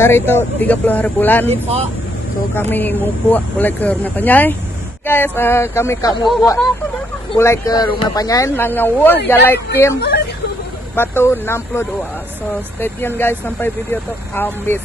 Sehari itu 30 hari bulan. So kami mau pulang ke rumah Panyai. Guys, kami mau pulang ke rumah Panyai. Nangawah Jalai Kim Batu 62. So stay tune guys sampai video tuh habis.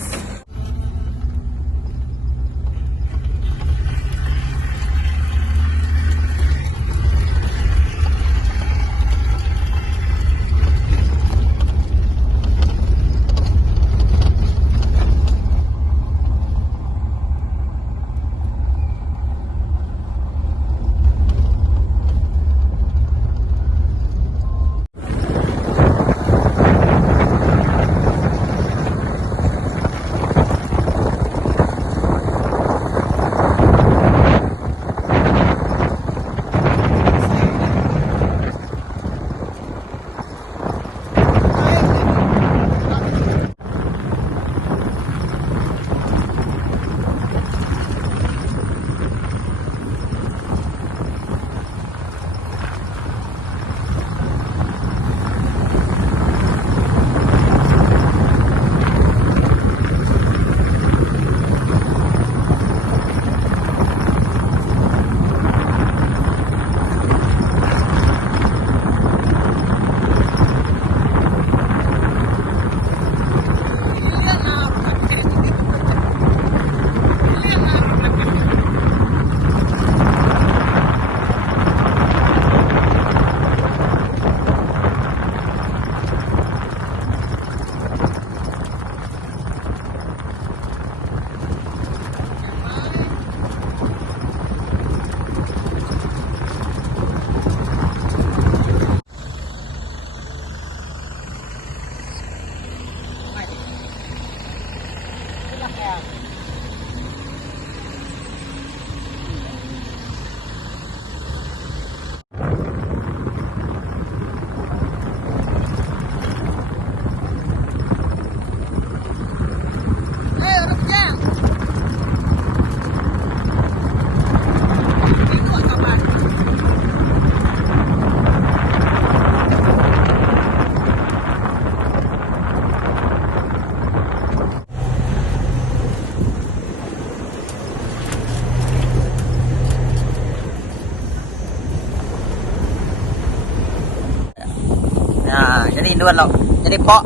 Nah, jadi induan lo. Jadi pok.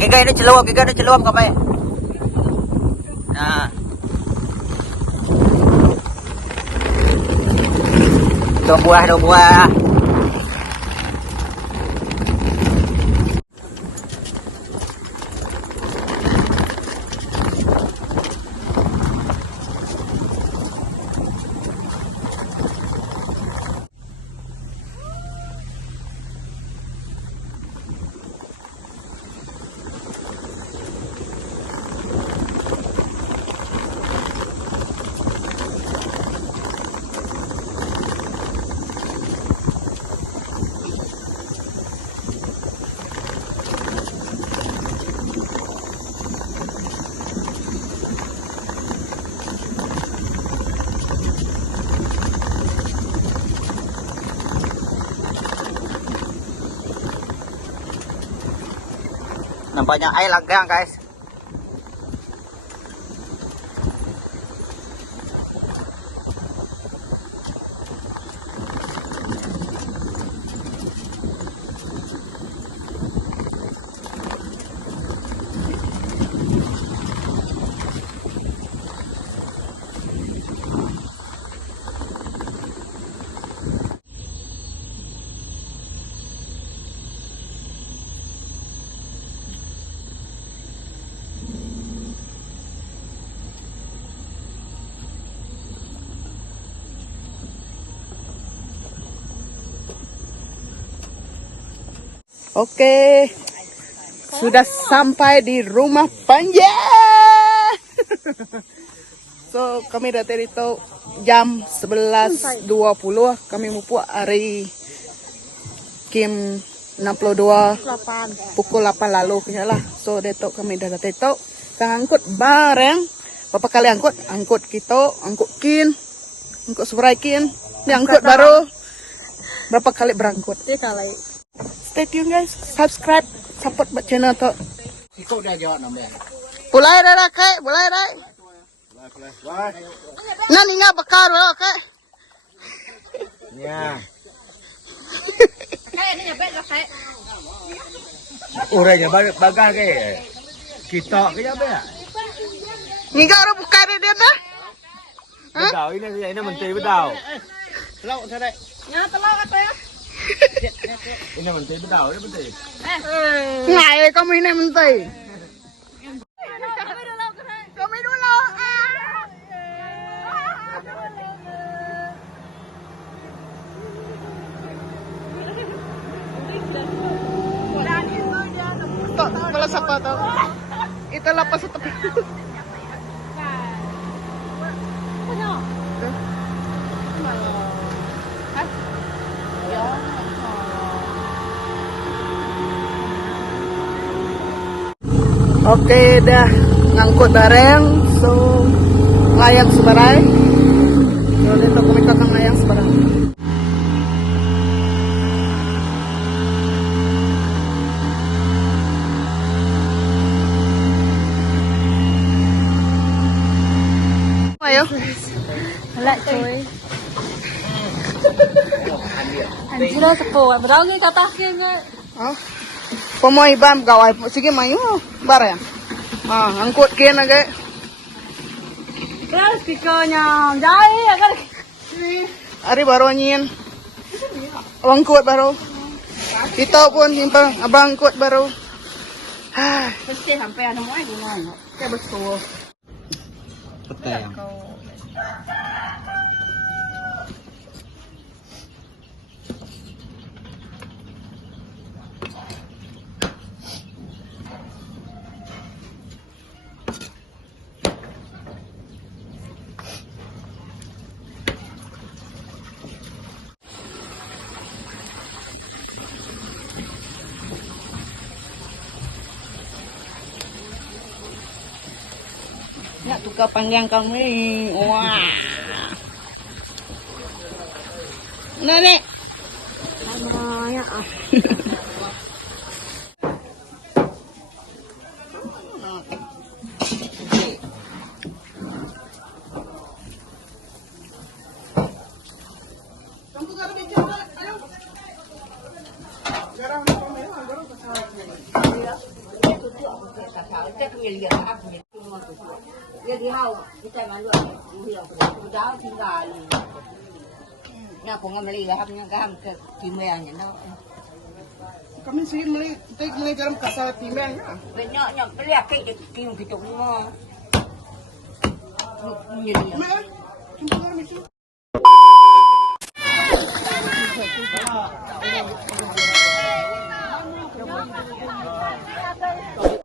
Giga ini celuap kamay. Nah. Dua buah. Nampaknya air langgang guys. Oke, sudah sampai di rumah Panyai. So kami datang itu jam 11.20. Kami mau pulang hari Kim 62 pukul 8 lalu lah. So detok kami dah datang itu angkut bareng. Berapa kali angkut kita, angkut kin, angkut surai kin, ini angkut baru. Berapa kali berangkut? 3 kali. Stay tune guys, subscribe, support buat channel tuh. Kiko dia jawab namanya. Pulai dah kek, pulai dah. Wah. Nan ingat bakar lah kek. Ya. Kayak ini nyabet lah kayak. Orangnya bagai ke. Kita ke apa ya? Ninggal orang bukan dia dah. Bedau ini menteri bedau. Lauk tadi. Ya telur kata ya. Ini menteri bedau, ini menteri. Ngai kau ini menteri. Kami dulu. Tak, kepala siapa tahu? Itu lepas satu. Oke, dah ngangkut bareng, so layang sebarai. So dito kami kakang layang sebarai. Ayo. Lại chơi. Anjir lah sepo. Berapa ni kata kayaknya. Oh. Pamoy bam gawai sige mayo bareng. Angkut kian agak. Terus pikonya jai agar. Ari baru nyin. Abang kuat baru. Kita pun simpang abang kuat baru. Mesti sampai ada muai guna. Kayak betul. Betul. Nak tukar panggang kami. Wah. Nenek. Namanya ah. Jadi hau kita malu hilang sudah tinggal. Nak kau ngambil lah, hanya kau ke timnya ni. Kami sih meli garam kasar timeng. Banyak nak beli kek kim kita semua. Jadi.